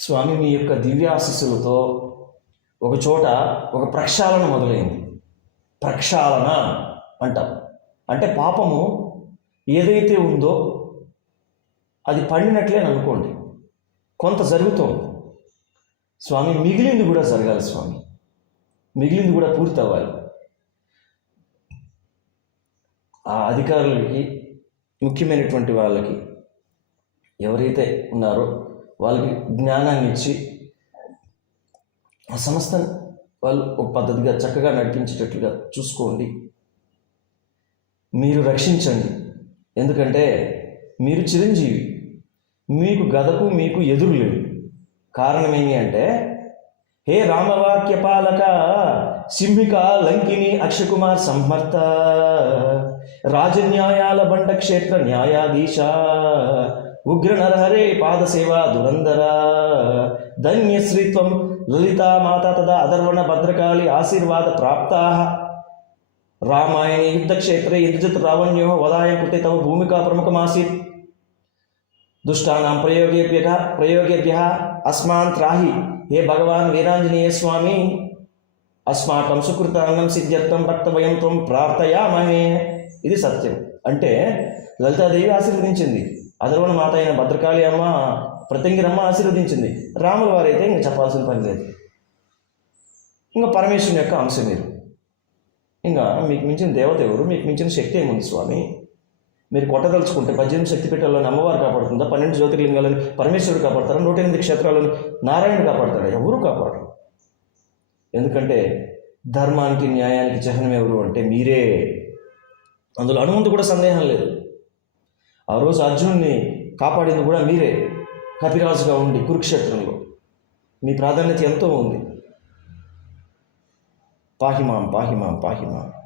స్వామి మీ యొక్క దివ్యాశీస్సులతో ఒక చోట ఒక ప్రక్షాళన మొదలైంది. ప్రక్షాళన అంటారు అంటే పాపము ఏదైతే ఉందో అది పండినట్లే అనుకోండి. కొంత జరుగుతోంది. స్వామి మిగిలింది కూడా జరగాలి స్వామి. మిగిలింది కూడా పూర్తి అవ్వాలి ఆ అధికారులకి ముఖ్యమైనటువంటి వాళ్ళకి ఎవరైతే ఉన్నారో వాళ్ళకి జ్ఞానాన్ని ఇచ్చి ఆ సంస్థను వాళ్ళు ఒక పద్ధతిగా చక్కగా నడిపించేటట్లుగా చూసుకోండి. మీరు రక్షించండి. ఎందుకంటే మీరు చిరంజీవి. మీకు గదకు మీకు ఎదురు లేదు కారణం ఏంటి అంటే హే రామవాక్య పాలక సింహిక లంకిని అక్షకుమార్ సంహర్త రాజన్యాయాల బండ క్షేత్ర న్యాయాధీశ ఉగ్ర నరహరే పాదసేవా దురందర ధన్యశ్రీత్వం లలితా మాత తదా అధర్వణ భద్రకాళి ఆశీర్వాద ప్రాప్తా రామాయణే యుద్ధక్షేత్రే యుద్ధజత్ రావణ్యో వదాయం కృతే తమ భూమికా ప్రముఖమాసీత్ దుష్టానాం ప్రయోగేభ్య ప్రయోగేభ్య అస్మాన్ త్రాహి హే భగవాన్ వీరాంజనేయ స్వామి అస్మాకం సుకృతాన్నం సిద్ధ్యర్థం భక్తభయం త్వం ప్రార్థయామహే ఇది సత్యం అంటే లలితాదేవి ఆశీర్వదించింది। అధర్వణ మాత అయిన భద్రకాళి అమ్మ ప్రత్యంగిరమ్మ ఆశీర్వదించింది. రాముల వారైతే ఇంకా చెప్పాల్సిన పని లేదు. ఇంకా పరమేశ్వరుని యొక్క అంశం మీరు ఇంకా మీకు మించిన దేవత ఎవరు? మీకు మించిన శక్తి ఏముంది స్వామి? మీరు కొట్టదలుచుకుంటే పద్దెనిమిది శక్తి పీఠాలను అమ్మవారు కాపాడుతుందా? పన్నెండు జ్యోతిర్లింగాలను పరమేశ్వరుడు కాపాడతారా? నూట ఎనిమిది క్షేత్రాలను నారాయణుడు కాపాడతాడా? ఎవరు కాపాడరు? ఎందుకంటే ధర్మానికి న్యాయానికి చిహ్నం ఎవరు అంటే మీరే. అందులో అనుమందు కూడా సందేహం లేదు. ఆ రోజు అర్జునుడిని కాపాడింది కూడా మీరే. కపిరాజుగా ఉండి కురుక్షేత్రంలో. మీ ప్రాధాన్యత ఎంతో ఉంది. పాహిమాం పాహిమాం పాహిమాం.